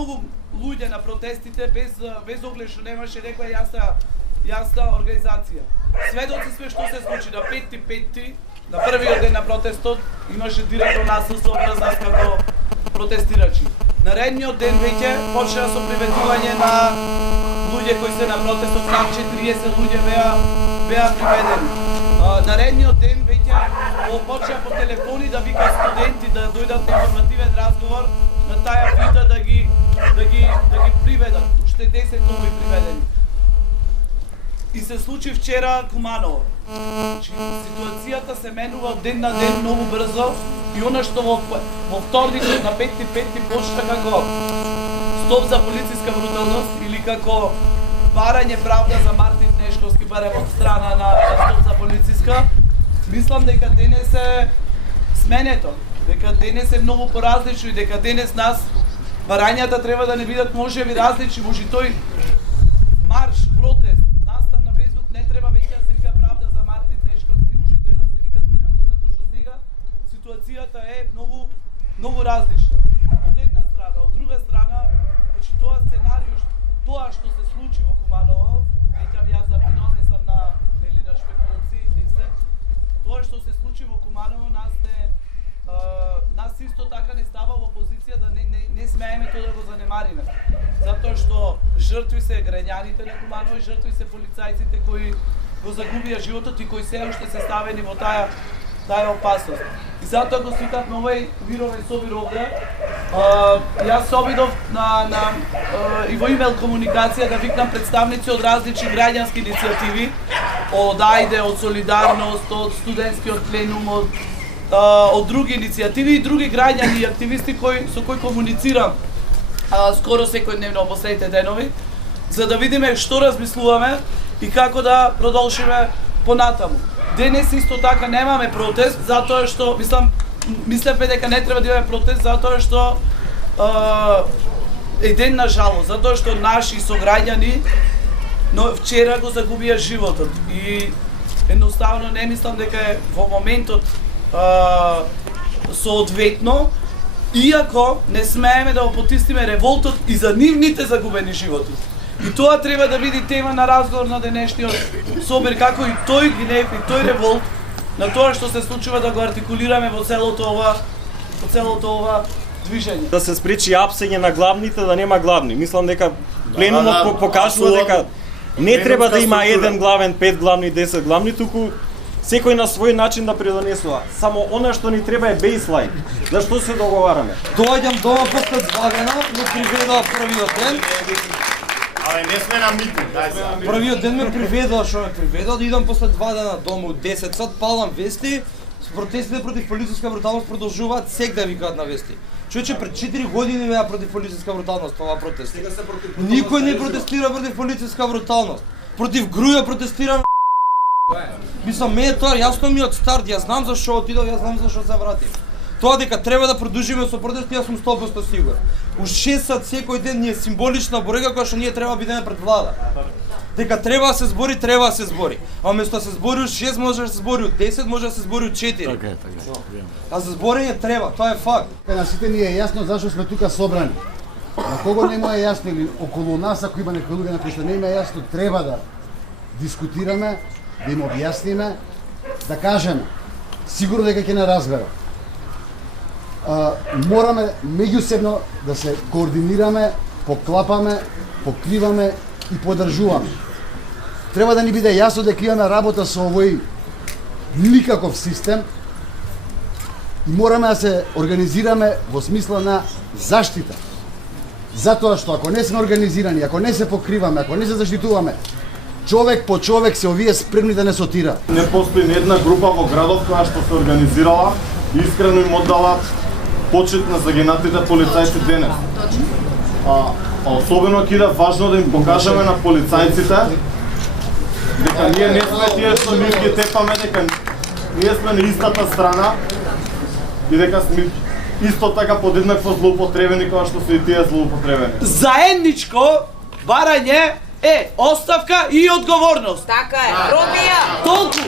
многу луѓе на протестите без оглед што немаше некоја јасна организација. Сведоци сме што се случи на 5.5. на првиот ден на протестот имаше директно насилство врз нас како протестирачи. Наредниот ден веќе почна со приветување на луѓе кои се на протестот, над 40 луѓе беа приведени. Наредниот ден веќе почна по телефони да вика студенти да дојдат на информативен разговор на таа фита да ги приведат. Уште 10 нови приведени. И се случи вчера Куманово. Ситуацијата се менува од ден на ден многу брзо и она што во вторникот на 5.5. почна како стоп за полициска бруталност или како барање правда за Мартин Нешковски, барем од страна на стоп за полициска, мислам дека денес е сменето, дека денес е многу поразлично и дека денес нас барањата треба да не бидат можеби различни, може тој марш, протест, настан на Facebook не треба веќе да се вика правда за Мартин Нешковски, може треба да се вика поинакво затоа што сега ситуацијата е многу различна. Од една страна, од друга страна, значи тоа сценарио, тоа што се случи во Куманово, веќе јас да придонесам на шпекулациите се, тоа што се случи во Куманово нас исто така не става во позиција да не смееме тоа да го занемариме. Затоа што жртви се граѓаните на Куманово и жртви се полицајците кои го загубија животот и кои се уште се ставени во таа опасност. И затоа го свитавме овој мировен собир овде. Јас се обидов и во имейл комуникација да викнам представници од различни граѓански иницијативи, од Ајде, од Солидарност, од студентскиот пленум, од други иницијативи и други граѓани и активисти со кои комуницирам скоро секојдневно во последните денови, за да видиме што размислуваме и како да продолжиме понатаму. Денес исто така немаме протест, затоа што мислевме дека не треба да имаме протест, затоа што е ден на жалост, затоа што наши сограѓани вчера го загубија животот и едноставно не мислам дека е во моментот соодветно, иако не смееме да го потиснеме револтот и за нивните загубени животи. И тоа треба да биде тема на разговор на денешниот собир, како и тој гнев и тој револт на тоа што се случува да го артикулираме во целото ова движење. Да се спречи апсење на главните, да нема главни. Мислам дека пленумот покажува дека не треба да има еден главен, 5 главни, 10 главни, туку секој на свој начин да предонесува. Само она што ни треба е бейслайн. Зашто се договараме? Доаѓам дома после 2 дена, ме приведоа првиот ден. Абе, не сме на митинг, дај се. Првиот ден ме приведоа, што ме приведоа, да идам после 2 дена дома у 10 сат, палам вести, протестите против полициска бруталност продолжуваат, сек да викаат на вести. Човече, пред 4 години беа против полициска бруталност ова протест. Никој не протестира против полициска бруталност. Против груја протестирам. Мислам, ме е тоа јасно ми од старт, јас знам зашо отидов, јас знам зашо се вратив. Тоа дека треба да продолжиме со протести, јас сум 100% сигурен. У 6 сат секој ден ни е символична борега која што ние треба да бидеме пред влада. Дека треба да се збори, треба да се збори. А вместо да се збори у 6 може да се збори у 10, може да се збори у 4. Така. А за зборење треба, тоа е факт. На сите ни е јасно зашо сме тука собрани. На кого не му е јасно или околу нас, ако има некои луѓе на кои што не им е јасно, треба да дискутираме, да им објасниме, да кажеме. Сигурно дека ќе не разберат. Мораме меѓусебно да се координираме, поклапаме, покриваме и поддржуваме. Треба да ни биде јасно дека имаме работа со овој никаков систем и мораме да се организираме во смисла на заштита. Затоа што ако не сме организирани, ако не се покриваме, ако не се заштитуваме, човек по човек се овие спремни да не сотира. Не постои ни една група во градот која што се организирала и искрено им оддала почит на загинатите полицајци денес. Особено ќе да важно да им покажеме на полицајците дека ние не сме тие што нив ги тепаме, дека ние сме на истата страна и дека сме исто така подеднакво злоупотребени кога што се и тие злоупотребени. Заедничко барање е оставка и одговорност. Така е. Ромија! Толку!